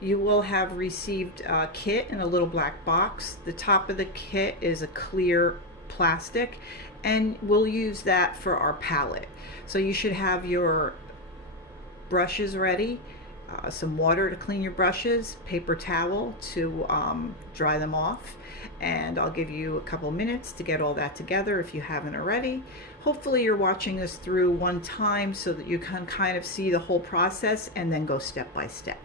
You will have received a kit in a little black box. The top of the kit is a clear plastic, and we'll use that for our palette. So you should have your brushes ready, some water to clean your brushes, paper towel to dry them off, and I'll give you a couple minutes to get all that together if you haven't already. Hopefully you're watching this through one time so that you can kind of see the whole process and then go step by step.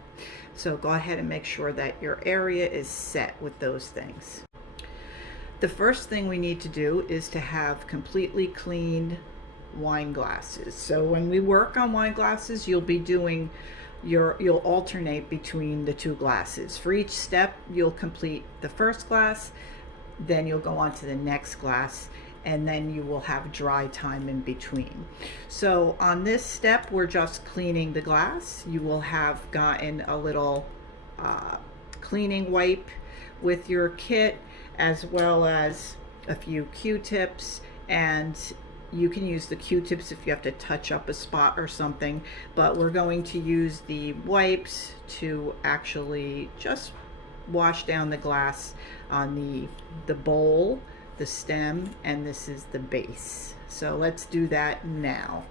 So go ahead and make sure that your area is set with those things. The first thing we need to do is to have completely clean wine glasses. So when we work on wine glasses, you'll alternate between the two glasses. For each step, you'll complete the first glass, then you'll go on to the next glass, and then you will have dry time in between. So on this step, we're just cleaning the glass. You will have gotten a little cleaning wipe with your kit, as well as a few Q-tips, and you can use the Q-tips if you have to touch up a spot or something, but we're going to use the wipes to actually just wash down the glass on the bowl, the stem, and this is the base. So let's do that now.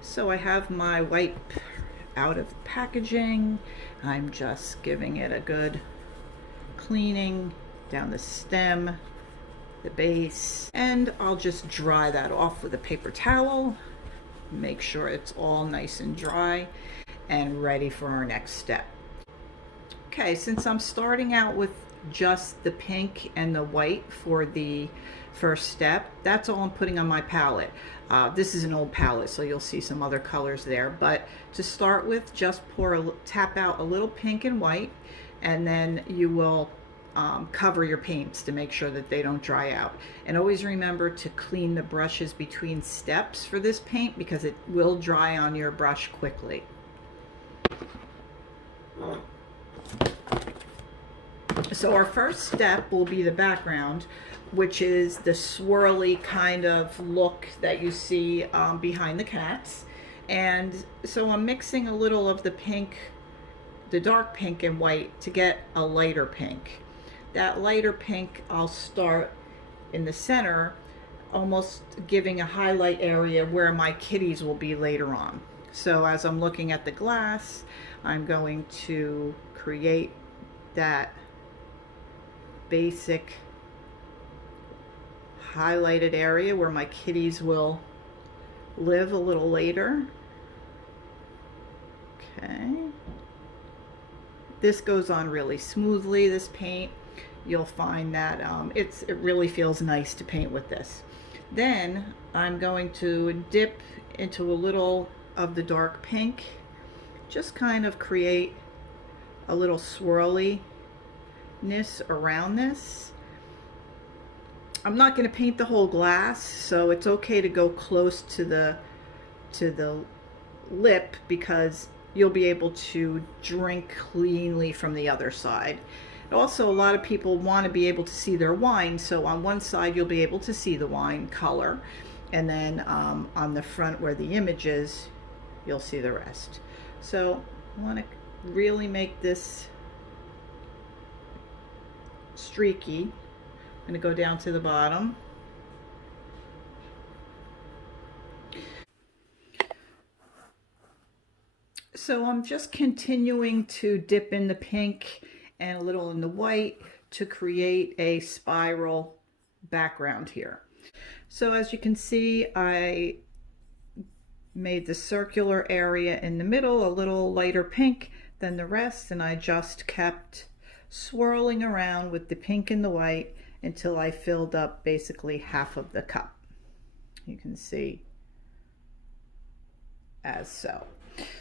So I have my wipe out of the packaging. I'm just giving it a good cleaning down the stem, the base, and I'll just dry that off with a paper towel. Make sure it's all nice and dry and ready for our next step. Okay, since I'm starting out with just the pink and the white for the first step, that's all I'm putting on my palette. This is an old palette, so you'll see some other colors there, but to start with, just tap out a little pink and white, and then you will cover your paints to make sure that they don't dry out. And always remember to clean the brushes between steps for this paint, because it will dry on your brush quickly. So our first step will be the background, which is the swirly kind of look that you see behind the cats. And so I'm mixing a little of the pink, the dark pink and white to get a lighter pink. That lighter pink, I'll start in the center, almost giving a highlight area where my kitties will be later on. So as I'm looking at the glass, I'm going to create that basic highlighted area where my kitties will live a little later. Okay. This goes on really smoothly, this paint. You'll find that it really feels nice to paint with this. Then I'm going to dip into a little of the dark pink, just kind of create a little swirliness around this. I'm not going to paint the whole glass, so it's okay to go close to the lip, because you'll be able to drink cleanly from the other side. Also, a lot of people want to be able to see their wine, so on one side you'll be able to see the wine color, and then on the front where the image is, you'll see the rest. So I want to really make this streaky. I'm going to go down to the bottom. So I'm just continuing to dip in the pink and a little in the white to create a spiral background here. So as you can see, I made the circular area in the middle a little lighter pink than the rest, and I just kept swirling around with the pink and the white until I filled up basically half of the cup. You can see as so.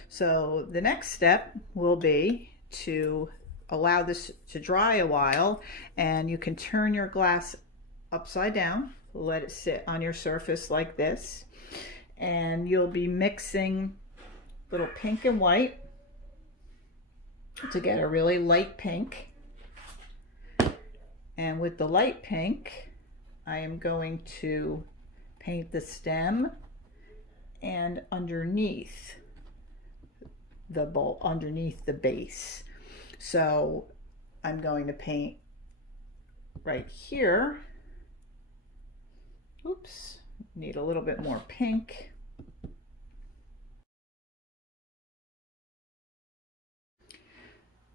So the next step will be to allow this to dry a while, and you can turn your glass upside down, let it sit on your surface like this, and you'll be mixing little pink and white to get a really light pink. And with the light pink, I am going to paint the stem and underneath the bowl, underneath the base. So I'm going to paint right here. Oops, need a little bit more pink.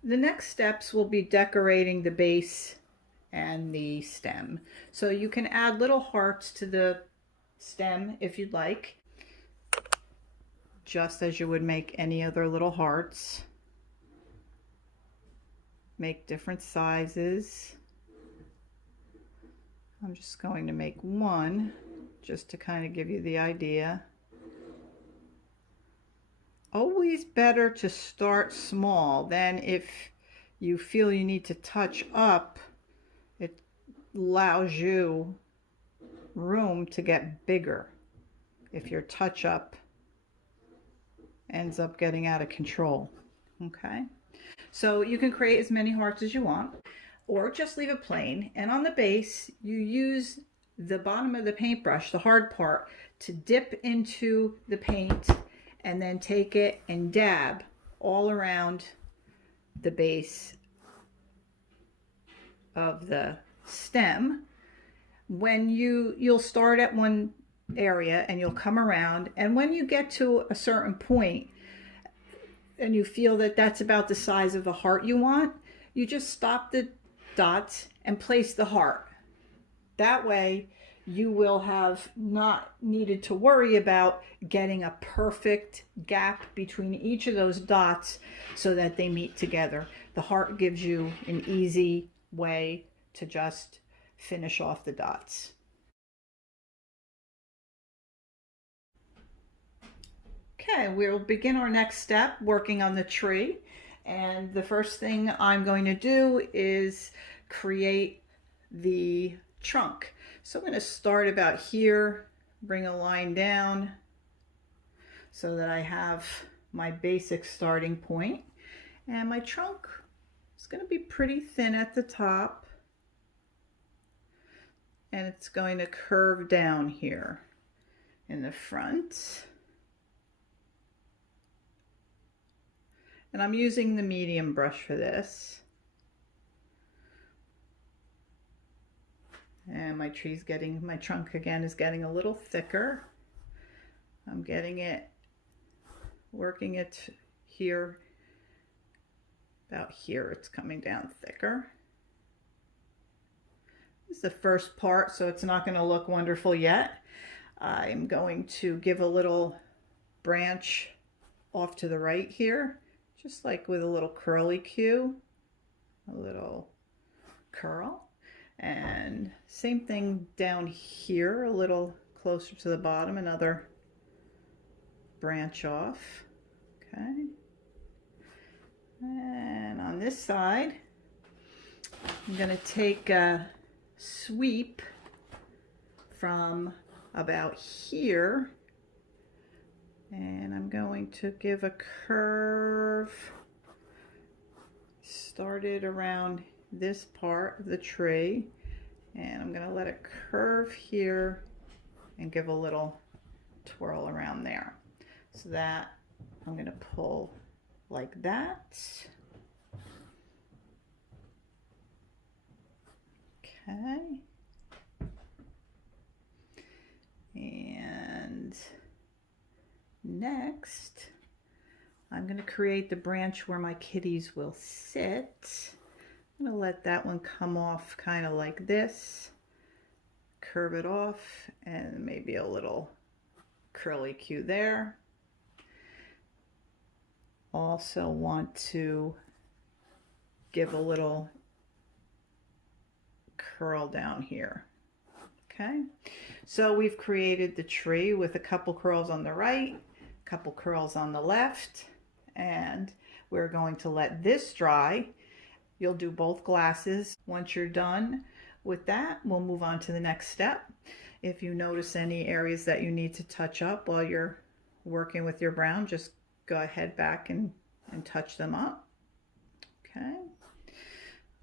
The next steps will be decorating the base and the stem. So you can add little hearts to the stem if you'd like, just as you would make any other little hearts. Make different sizes. I'm just going to make one just to kind of give you the idea. Always better to start small. Then if you feel you need to touch up, it allows you room to get bigger if your touch up ends up getting out of control. Okay, so you can create as many hearts as you want, or just leave it plain. And on the base, you use the bottom of the paintbrush, the hard part, to dip into the paint and then take it and dab all around the base of the stem. When you'll start at one area and you'll come around, and when you get to a certain point and you feel that that's about the size of the heart you want, you just stop the dots and place the heart. That way you will have not needed to worry about getting a perfect gap between each of those dots so that they meet together. The heart gives you an easy way to just finish off the dots. Okay, we'll begin our next step working on the tree. And the first thing I'm going to do is create the trunk. So I'm going to start about here, bring a line down so that I have my basic starting point. And my trunk is going to be pretty thin at the top. And it's going to curve down here in the front. And I'm using the medium brush for this. And my trunk again is getting a little thicker. I'm getting it, working it here, about here it's coming down thicker. This is the first part, so it's not going to look wonderful yet. I'm going to give a little branch off to the right here, just like with a little curly cue, a little curl. And same thing down here, a little closer to the bottom, another branch off. Okay. And on this side, I'm going to take a sweep from about here, and I'm going to give a curve started around this part of the tree, and I'm going to let it curve here and give a little twirl around there. So that I'm going to pull like that. Okay. And next, I'm going to create the branch where my kitties will sit. I'm going to let that one come off kind of like this, curve it off, and maybe a little curly cue there. Also want to give a little curl down here. Okay, so we've created the tree with a couple curls on the right, a couple curls on the left, and we're going to let this dry. You'll do both glasses. Once you're done with that, we'll move on to the next step. If you notice any areas that you need to touch up while you're working with your brown, just go ahead back and touch them up. Okay.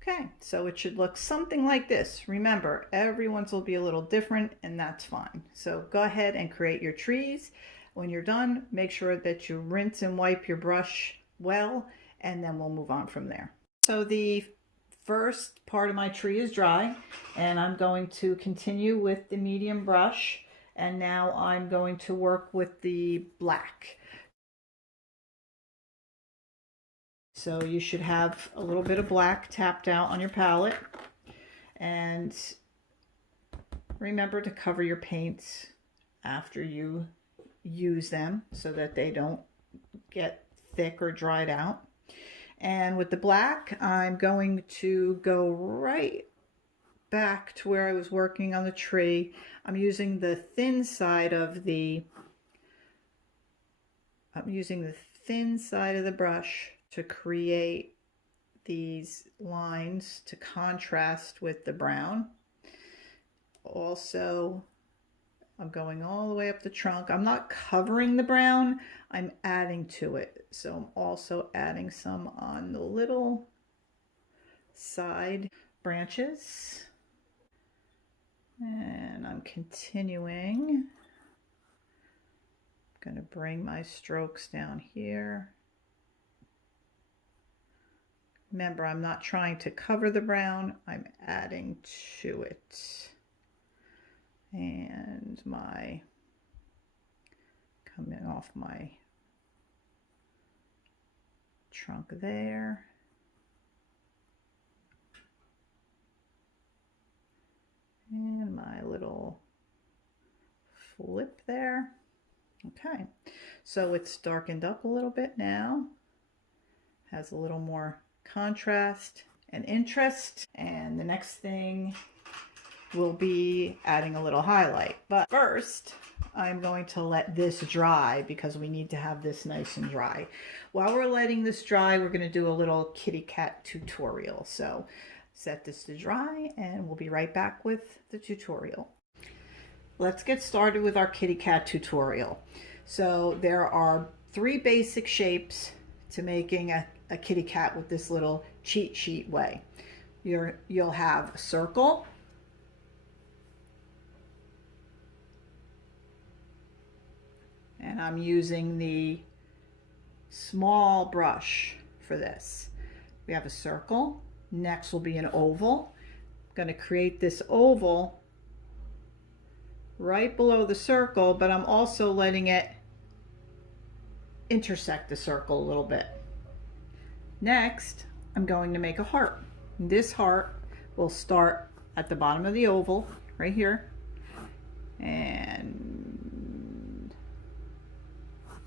Okay, so it should look something like this. Remember, everyone's will be a little different, and that's fine. So go ahead and create your trees. When you're done, make sure that you rinse and wipe your brush well, and then we'll move on from there. So the first part of my tree is dry, and I'm going to continue with the medium brush, and now I'm going to work with the black. So you should have a little bit of black tapped out on your palette, and remember to cover your paints after you use them so that they don't get thick or dried out. And with the black, I'm going to go right back to where I was working on the tree. I'm using the thin side of the brush to create these lines to contrast with the brown. Also, I'm going all the way up the trunk. I'm not covering the brown, I'm adding to it. So I'm also adding some on the little side branches. And I'm continuing. I'm going to bring my strokes down here. Remember, I'm not trying to cover the brown, I'm adding to it. And coming off my trunk there. And my little flip there. Okay, so it's darkened up a little bit now. Has a little more contrast and interest. And the next thing will be adding a little highlight. But first, I'm going to let this dry because we need to have this nice and dry. While we're letting this dry, we're going to do a little kitty cat tutorial. So set this to dry and we'll be right back with the tutorial. Let's get started with our kitty cat tutorial. So there are 3 basic shapes to making a kitty cat with this little cheat sheet way. You'll have a circle, and I'm using the small brush for this. We have a circle. Next will be an oval. I'm going to create this oval right below the circle, but I'm also letting it intersect the circle a little bit. Next, I'm going to make a heart. This heart will start at the bottom of the oval, right here. And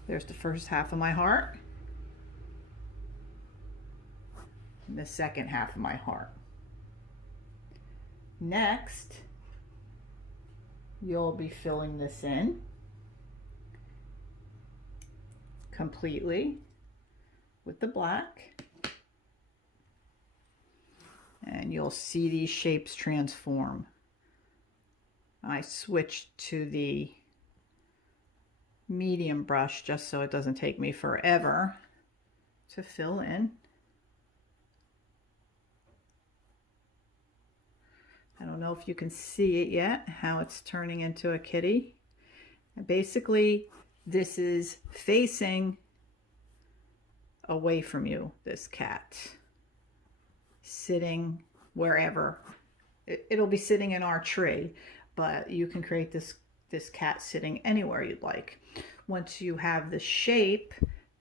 there's the first half of my heart. And the second half of my heart. Next, you'll be filling this in completely with the black. And you'll see these shapes transform. I switched to the medium brush just so it doesn't take me forever to fill in. I don't know if you can see it yet, how it's turning into a kitty. And basically, this is facing away from you, this cat. Sitting wherever. It'll be sitting in our tree, but you can create this cat sitting anywhere you'd like. Once you have the shape,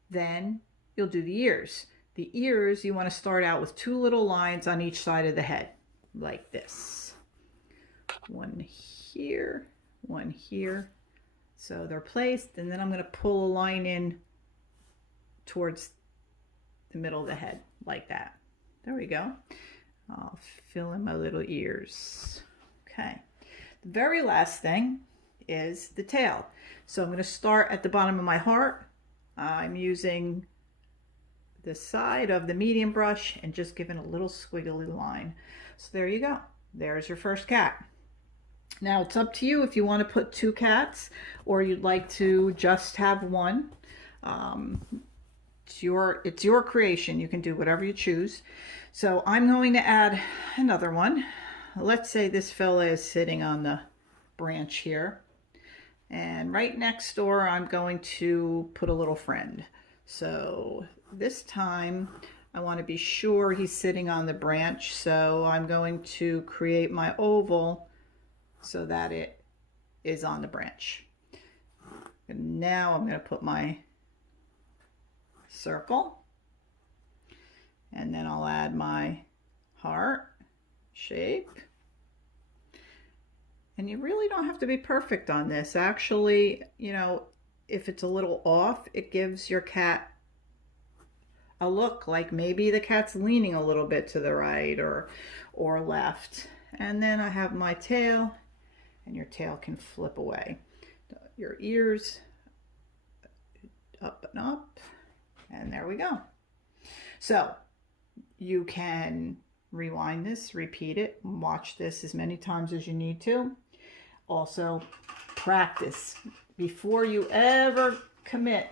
then you'll do the ears. The ears, you want to start out with 2 little lines on each side of the head, like this. One here, one here. So they're placed, and then I'm going to pull a line in towards the middle of the head, like that. There we go. I'll fill in my little ears. Okay. The very last thing is the tail. So I'm going to start at the bottom of my heart. I'm using the side of the medium brush and just giving a little squiggly line. So there you go. There's your first cat. Now it's up to you if you want to put 2 cats or you'd like to just have one. It's your creation. You can do whatever you choose. So I'm going to add another one. Let's say this fella is sitting on the branch here. And right next door, I'm going to put a little friend. So this time I want to be sure he's sitting on the branch, so I'm going to create my oval so that it is on the branch. And now I'm going to put my circle, and then I'll add my heart shape. And you really don't have to be perfect on this. Actually, you know, if it's a little off, it gives your cat a look like maybe the cat's leaning a little bit to the right or left. And then I have my tail, and your tail can flip away. Your ears up and up, and there we go. So you can rewind this, repeat it, and watch this as many times as you need to. Also, practice. Before you ever commit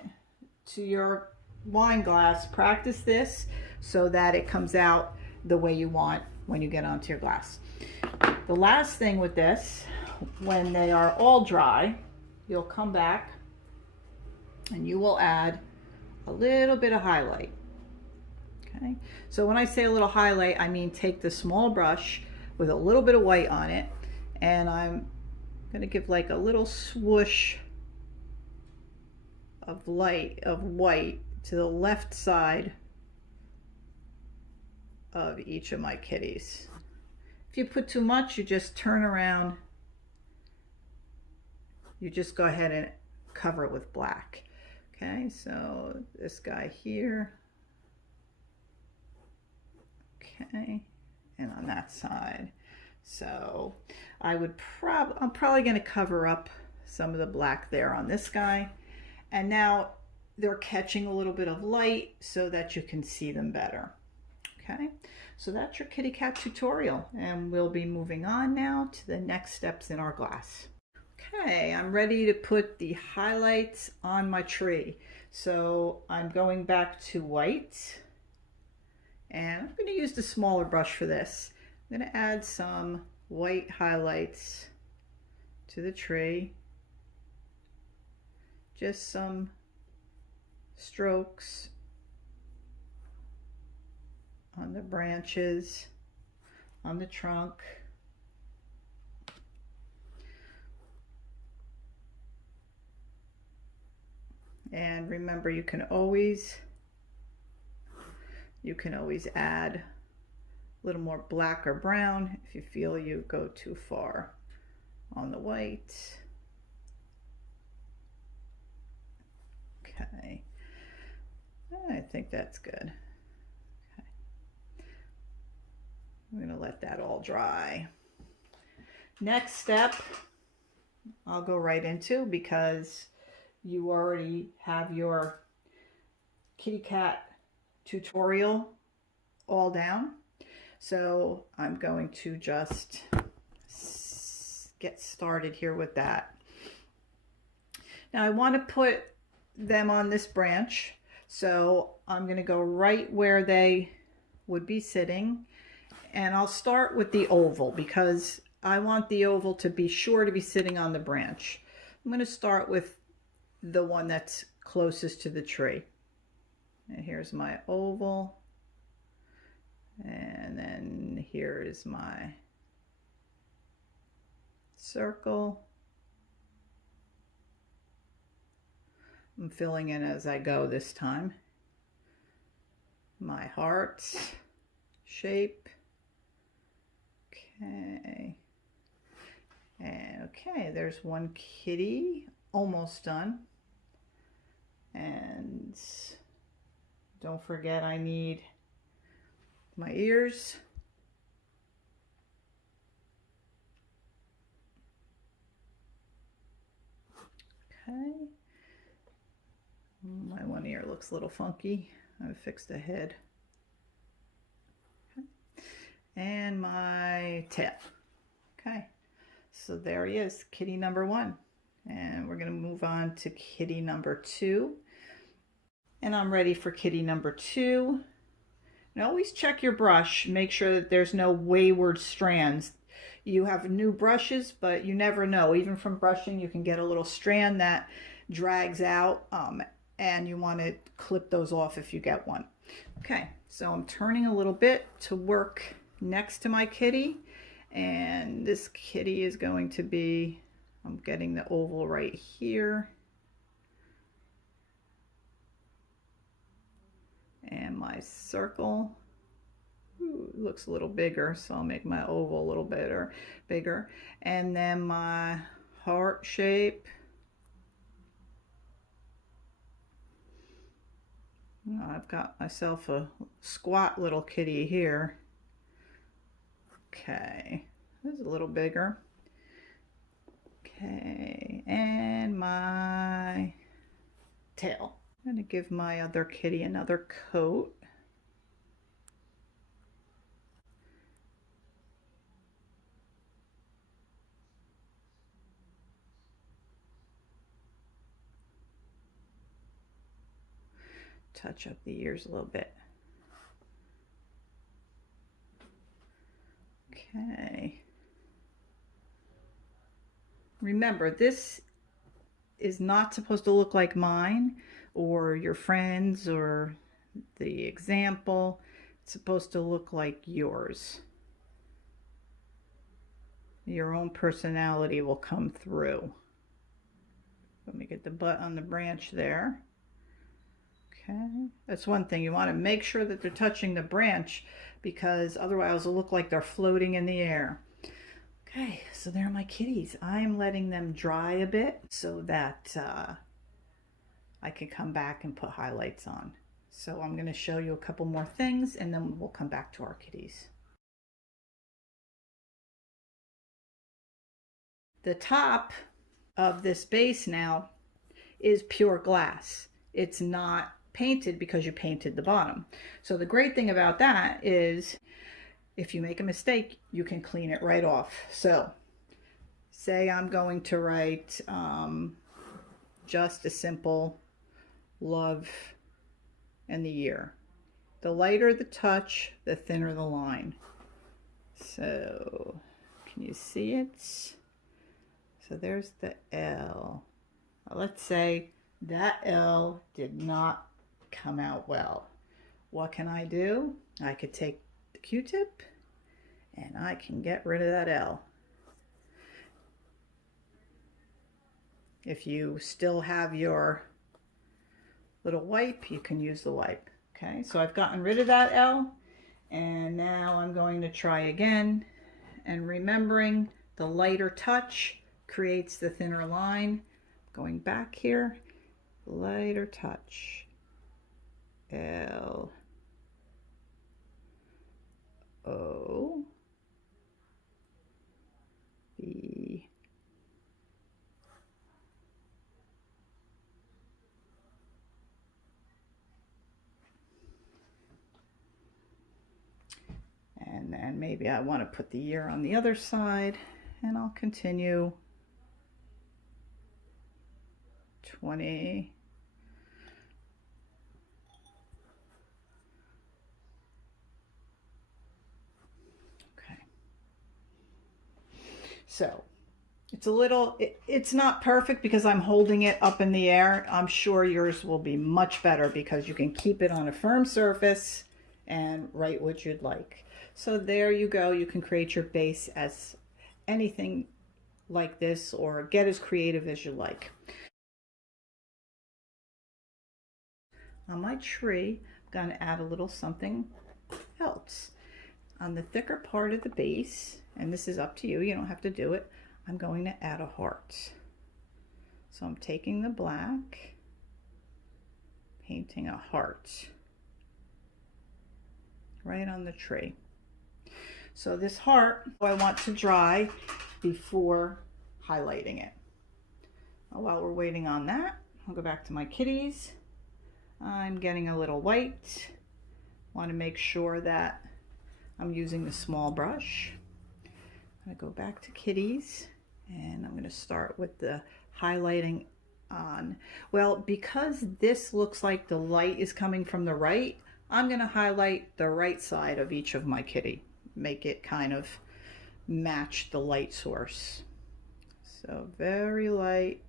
to your wine glass, practice this so that it comes out the way you want when you get onto your glass. The last thing with this, when they are all dry, you'll come back and you will add a little bit of highlight. Okay, so when I say a little highlight, I mean take the small brush with a little bit of white on it, and I'm going to give like a little swoosh of white to the left side of each of my kitties. If you put too much, you just turn around. You just go ahead and cover it with black. Okay, so this guy here. Okay, and on that side. So I'm probably going to cover up some of the black there on this guy. And now they're catching a little bit of light so that you can see them better. Okay, so that's your kitty cat tutorial, and we'll be moving on now to the next steps in our glass. Okay, I'm ready to put the highlights on my tree. So I'm going back to white, and I'm going to use the smaller brush for this. I'm going to add some white highlights to the tree. Just some strokes on the branches, on the trunk. And remember, you can always add a little more black or brown if you feel you go too far on the white. Okay, I think that's good. Okay. I'm going to let that all dry. Next step, I'll go right into, because you already have your kitty cat tutorial all down. So I'm going to just get started here with that. Now I want to put them on this branch, so I'm going to go right where they would be sitting, and I'll start with the oval because I want the oval to be sure to be sitting on the branch. I'm going to start with the one that's closest to the tree, and here's my oval, and then here is my circle. I'm filling in as I go this time. My heart shape. Okay. And okay, there's one kitty, almost done. And don't forget, I need my ears. Okay. My one ear looks a little funky. I've fixed the head. Okay. And my tail. Okay, so there he is, kitty number 1. And we're going to move on to kitty number 2. And I'm ready for kitty number 2. And always check your brush. Make sure that there's no wayward strands. You have new brushes, but you never know. Even from brushing, you can get a little strand that drags out, and you want to clip those off if you get one. Okay, so I'm turning a little bit to work next to my kitty, and this kitty is going to be, I'm getting the oval right here, and my circle. Ooh, looks a little bigger, so I'll make my oval a little bigger, and then my heart shape. I've got myself a squat little kitty here. Okay, this is a little bigger. Okay, and my tail. I'm going to give my other kitty another coat. Touch up the ears a little bit. Okay. Remember, this is not supposed to look like mine or your friends or the example. It's supposed to look like yours. Your own personality will come through. Let me get the butt on the branch there. Okay, that's one thing. You want to make sure that they're touching the branch, because otherwise it'll look like they're floating in the air. Okay, so there are my kitties. I'm letting them dry a bit so that I can come back and put highlights on. So I'm going to show you a couple more things, and then we'll come back to our kitties. The top of this base now is pure glass. It's not painted because you painted the bottom. So the great thing about that is if you make a mistake, you can clean it right off. So say I'm going to write just a simple love and the year. The lighter the touch, the thinner the line. So can you see it? So there's the L. Let's say that L did not come out well. What can I do? I could take the Q-tip and I can get rid of that L. If you still have your little wipe, you can use the wipe. Okay, so I've gotten rid of that L, and now I'm going to try again, and remembering the lighter touch creates the thinner line. Going back here, lighter touch, L, O, B, and then maybe I want to put the year on the other side, and I'll continue 20. Okay. So it's a little, it's not perfect because I'm holding it up in the air. I'm sure yours will be much better because you can keep it on a firm surface and write what you'd like. So there you go. You can create your base as anything like this, or get as creative as you like. On my tree, I'm going to add a little something else. On the thicker part of the base, and this is up to you, you don't have to do it, I'm going to add a heart. So I'm taking the black, painting a heart right on the tree. So this heart, I want to dry before highlighting it. While we're waiting on that, I'll go back to my kitties. I'm getting a little white. Want to make sure that I'm using the small brush. I'm going to go back to kitties, and I'm going to start with the highlighting on. Well, because this looks like the light is coming from the right, I'm going to highlight the right side of each of my kitty. Make it kind of match the light source. So very light.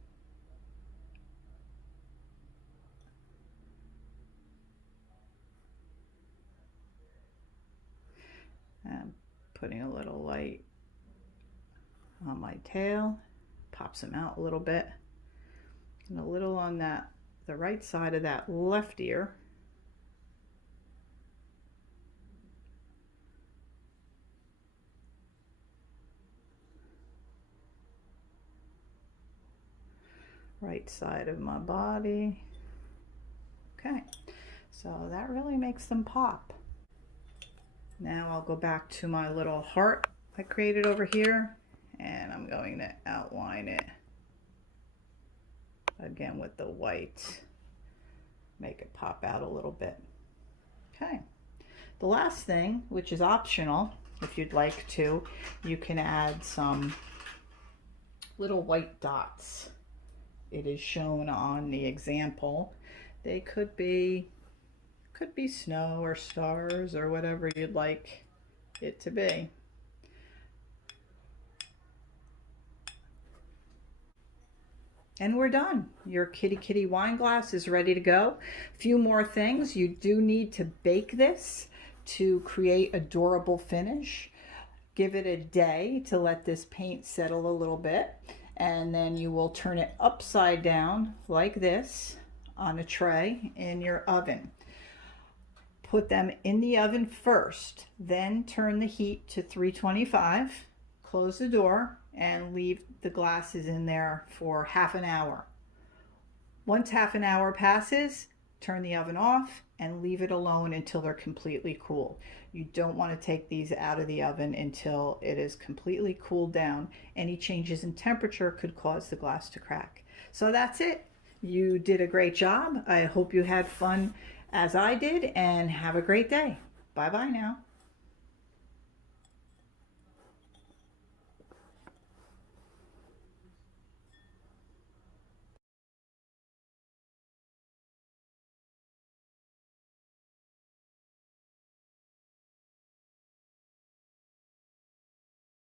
putting a little light on my tail, pops them out a little bit, and a little on the right side of that left ear. Right side of my body. Okay, so that really makes them pop. Now I'll go back to my little heart I created over here, and I'm going to outline it again with the white, make it pop out a little bit. Okay, the last thing, which is optional, if you'd like to, you can add some little white dots. It is shown on the example. They could be snow or stars or whatever you'd like it to be. And we're done. Your kitty kitty wine glass is ready to go. A few more things. You do need to bake this to create a durable finish. Give it a day to let this paint settle a little bit, and then you will turn it upside down like this on a tray in your oven. Put them in the oven first, then turn the heat to 325, close the door, and leave the glasses in there for half an hour. Once half an hour passes, turn the oven off and leave it alone until they're completely cool. You don't want to take these out of the oven until it is completely cooled down. Any changes in temperature could cause the glass to crack. So that's it. You did a great job. I hope you had fun as I did, and have a great day. Bye bye now.